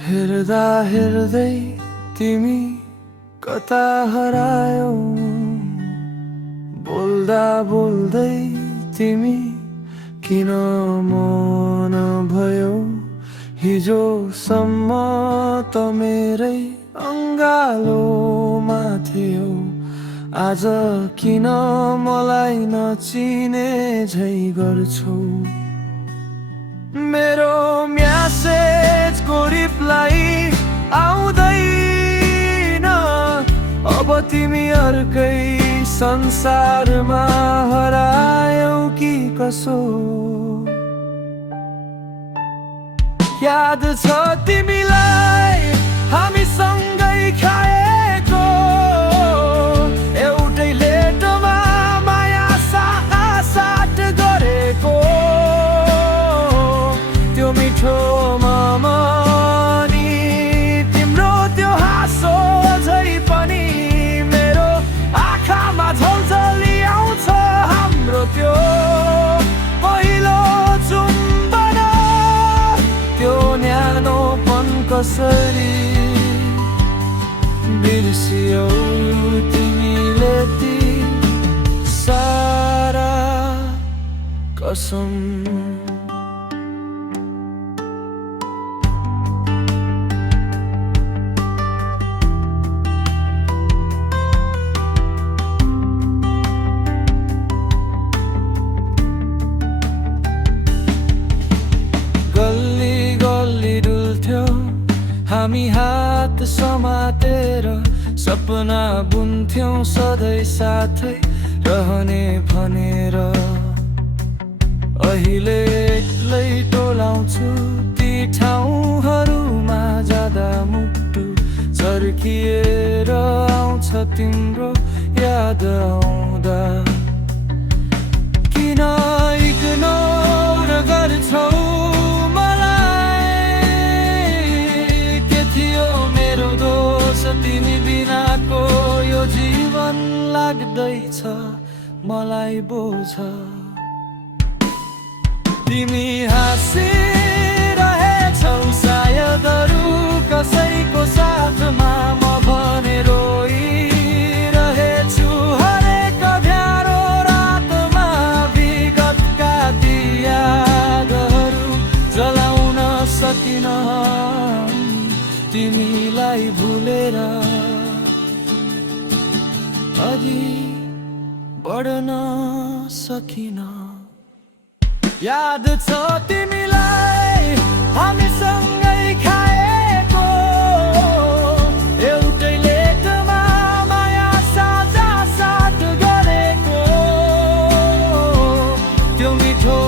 हेर्दा हेर्दै तिमी कता हरायौ, बोल्दा बोल्दै तिमी किन मौन भयौ। हिजोसम्म त मेरै अङ्गालोमा थियौ, आज किन मलाई नचिने झै गर्छौ। मेरो म्यासेजको रिप्लाई आउँदैन, अब तिमी अर्कै संसारमा हरायौ कि कसो। याद छ तिमीलाई हामी सँगै खाएको, एउटै लेटोमा माया साट गरेको। त्यो मिठो ममनी तिम्रो त्यो हाँसो झै पनि मेरो आँखामा झल्झली आउँछ। हाम्रो त्यो पहिलो चुम्बन, त्यो न्यानोपन कसरी बिर्सियौ तिमीले ती सारा कसम। गल्ली गल्ली डुल्थ्यो हामी हात समातेर, सपना बुन्थ्यौं सधैँ साथै रहने भनेर। अहिले एक्लै टोलाउँछु ती ठाउँहरूमा जाँदा, मुटु चर्किएर आउँछ तिम्रो याद आउँदा। किन इग्नोर गर्छौ तिमी बिनाको यो जीवन लाग्दैछ मलाई बोझ। तिमी हाँसिरहेछौ सायद अरू कसैको साथमा, म भने रोइरहेछु हरेक अँध्यारो रातमा। विगतका ती यादहरू जलाउन सकिन तिमीलाई भुलेर, अघि बढ्न सकिन। याद छ तिमीलाई हामी सँगै खाएको, एउटै लेटमा माया साट गरेको। त्यो मिठो